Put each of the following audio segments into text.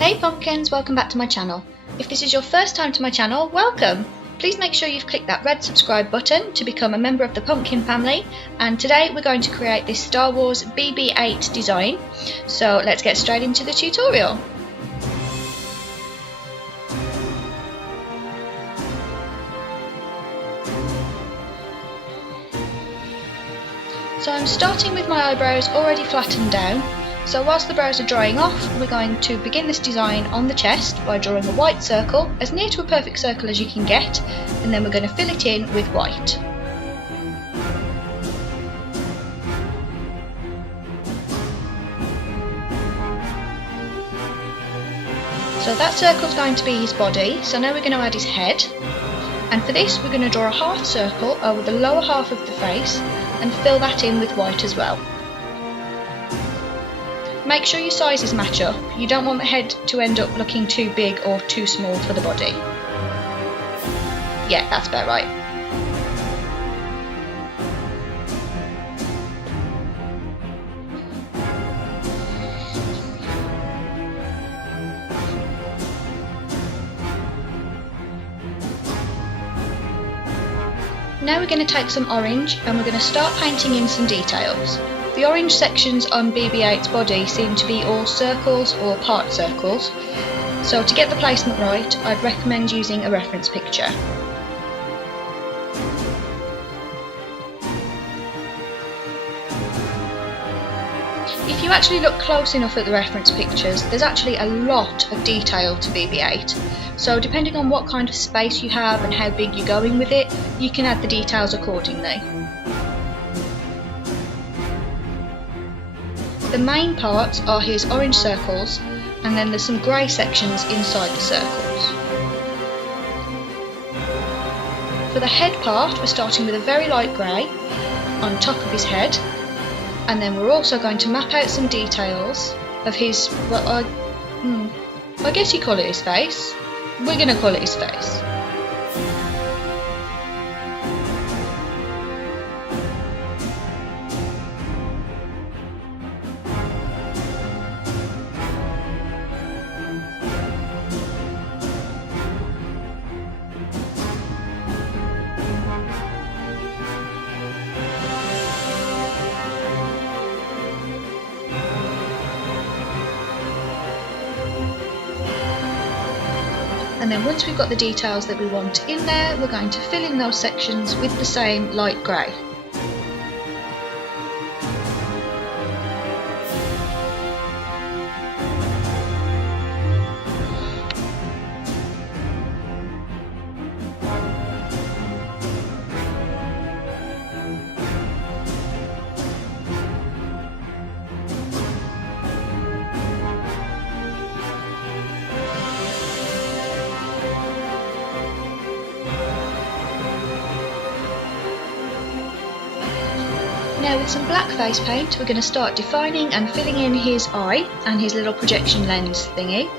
Hey pumpkins, welcome back to my channel. If this is your first time to my channel, welcome! Please make sure you've clicked that red subscribe button to become a member of the pumpkin family, and today we're going to create this Star Wars BB8 design. So let's get straight into the tutorial. So I'm starting with my eyebrows already flattened down. So whilst the brows are drying off, we're going to begin this design on the chest by drawing a white circle, as near to a perfect circle as you can get, and then we're going to fill it in with white. So that circle's going to be his body, so now we're going to add his head. And for this we're going to draw a half circle over the lower half of the face and fill that in with white as well. Make sure your sizes match up. You don't want the head to end up looking too big or too small for the body. Yeah, that's about right. Now we're going to take some orange and we're going to start painting in some details. The orange sections on BB8's body seem to be all circles or part circles, so to get the placement right I'd recommend using a reference picture. If you actually look close enough at the reference pictures, there's actually a lot of detail to BB8, so depending on what kind of space you have and how big you're going with it, you can add the details accordingly. The main parts are his orange circles, and then there's some grey sections inside the circles. For the head part, we're starting with a very light grey on top of his head, and then we're also going to map out some details of his, well, I guess you call it his face. We're going to call it his face. And then once we've got the details that we want in there, we're going to fill in those sections with the same light grey. Now with some black face paint we're going to start defining and filling in his eye and his little projection lens thingy.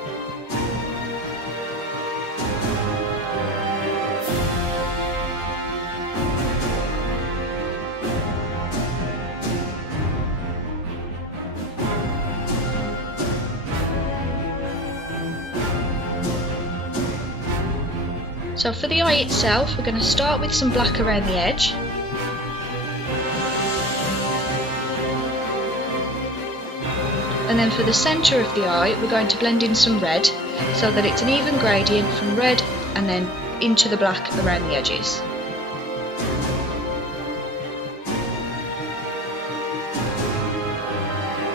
So for the eye itself we're going to start with some black around the edge. And then for the centre of the eye we're going to blend in some red so that it's an even gradient from red and then into the black around the edges.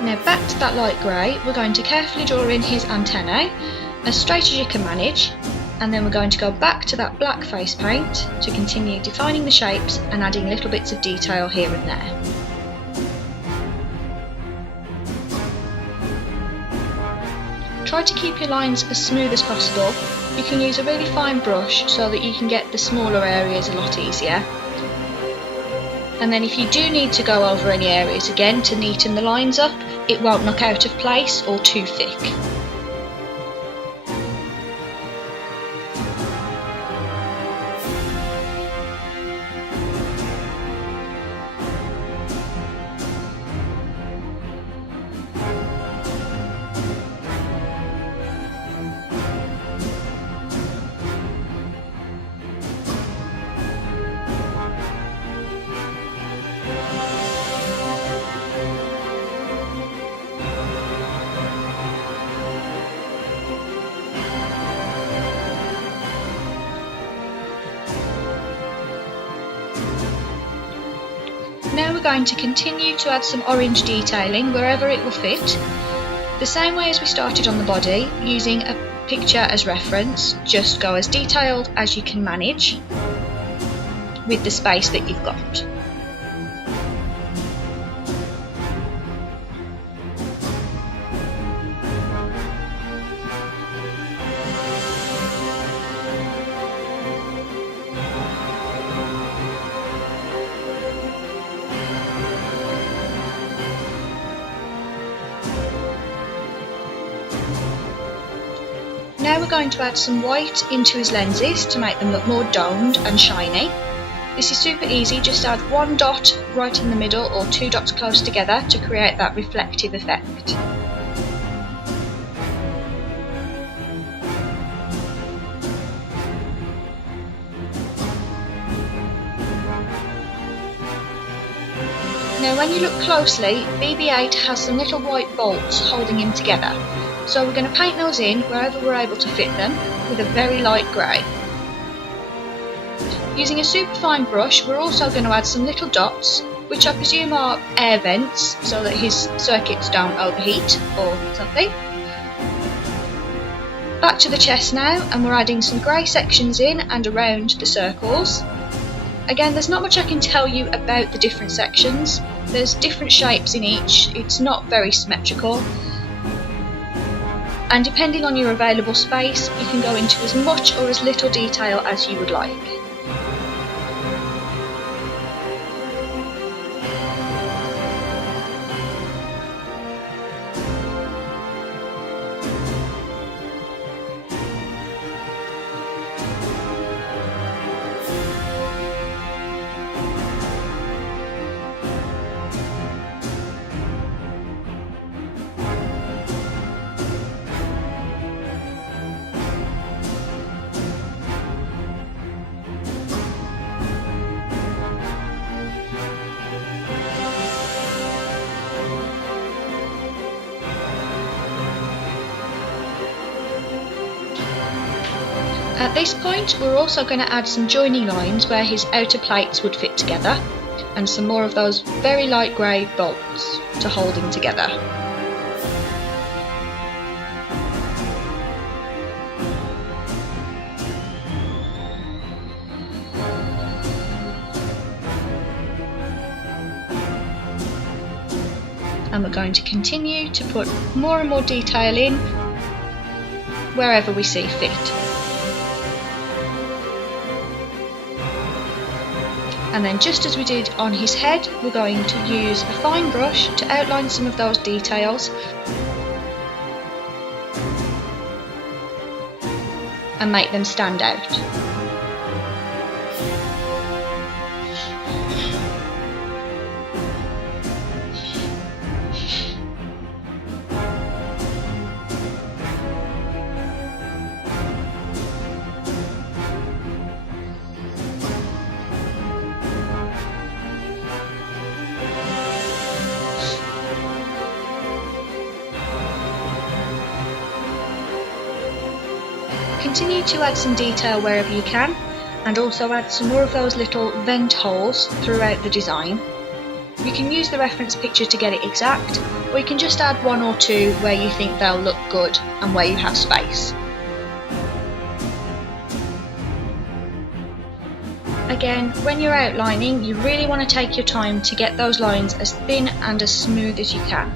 Now back to that light grey, we're going to carefully draw in his antennae as straight as you can manage, and then we're going to go back to that black face paint to continue defining the shapes and adding little bits of detail here and there. Try to keep your lines as smooth as possible. You can use a really fine brush so that you can get the smaller areas a lot easier. And then if you do need to go over any areas again to neaten the lines up, it won't knock out of place or too thick. going to continue to add some orange detailing wherever it will fit. The same way as we started on the body, using a picture as reference, just go as detailed as you can manage with the space that you've got. Now we're going to add some white into his lenses to make them look more domed and shiny. This is super easy, just add one dot right in the middle or two dots close together to create that reflective effect. Now when you look closely, BB8 has some little white bolts holding him together. So we're going to paint those in wherever we're able to fit them with a very light grey. Using a super fine brush, we're also going to add some little dots, which I presume are air vents so that his circuits don't overheat or something. Back to the chest now, and we're adding some grey sections in and around the circles. Again, there's not much I can tell you about the different sections. There's different shapes in each, it's not very symmetrical. And depending on your available space, you can go into as much or as little detail as you would like. At this point, we're also going to add some joining lines where his outer plates would fit together, and some more of those very light grey bolts to hold him together. And we're going to continue to put more and more detail in wherever we see fit. And then, just as we did on his head, we're going to use a fine brush to outline some of those details and make them stand out. Continue to add some detail wherever you can, and also add some more of those little vent holes throughout the design. You can use the reference picture to get it exact, or you can just add one or two where you think they'll look good and where you have space. Again, when you're outlining, you really want to take your time to get those lines as thin and as smooth as you can.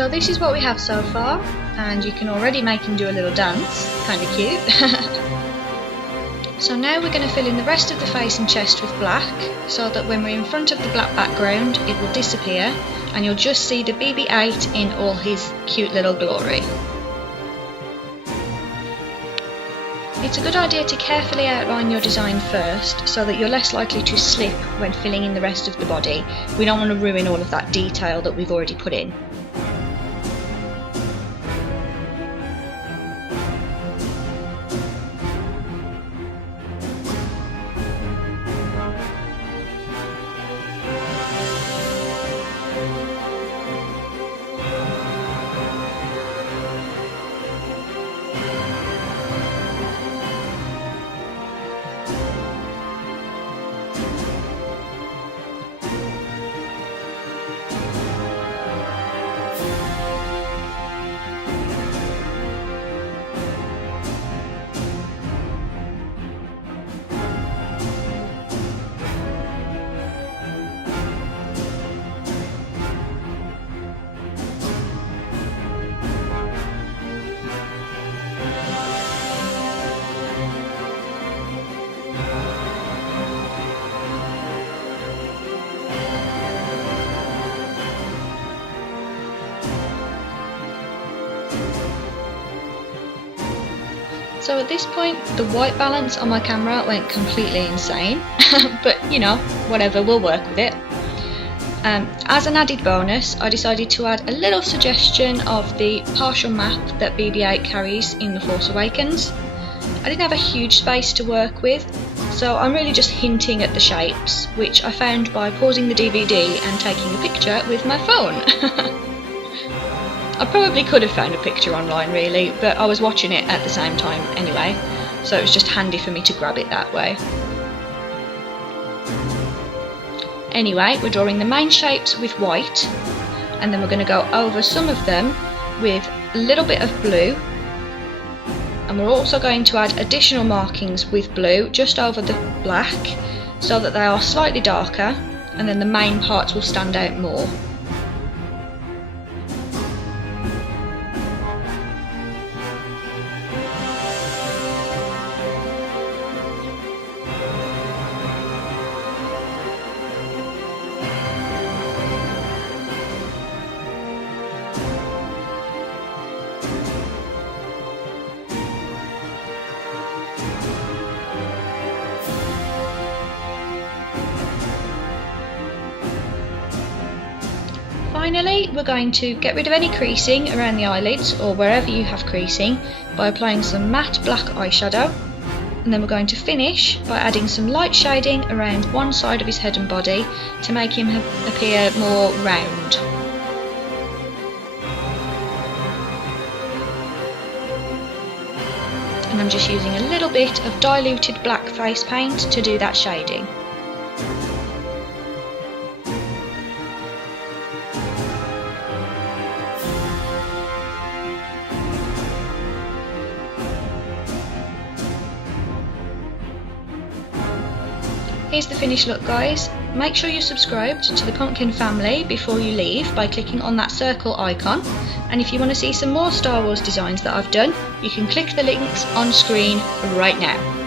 So this is what we have so far, and you can already make him do a little dance, kind of cute. So now we're going to fill in the rest of the face and chest with black, so that when we're in front of the black background it will disappear and you'll just see the BB8 in all his cute little glory. It's a good idea to carefully outline your design first, so that you're less likely to slip when filling in the rest of the body. We don't want to ruin all of that detail that we've already put in. So at this point the white balance on my camera went completely insane, but you know, whatever, we'll work with it. As an added bonus, I decided to add a little suggestion of the partial map that BB8 carries in The Force Awakens. I didn't have a huge space to work with, so I'm really just hinting at the shapes, which I found by pausing the DVD and taking a picture with my phone. I probably could have found a picture online really, but I was watching it at the same time anyway, so it was just handy for me to grab it that way. Anyway, we're drawing the main shapes with white, and then we're going to go over some of them with a little bit of blue, and we're also going to add additional markings with blue just over the black, so that they are slightly darker, and then the main parts will stand out more. Finally, we're going to get rid of any creasing around the eyelids or wherever you have creasing by applying some matte black eyeshadow, and then we're going to finish by adding some light shading around one side of his head and body to make him appear more round. And I'm just using a little bit of diluted black face paint to do that shading. Here's the finished look, guys. Make sure you're subscribed to the Pumpkin family before you leave by clicking on that circle icon, and if you want to see some more Star Wars designs that I've done, you can click the links on screen right now.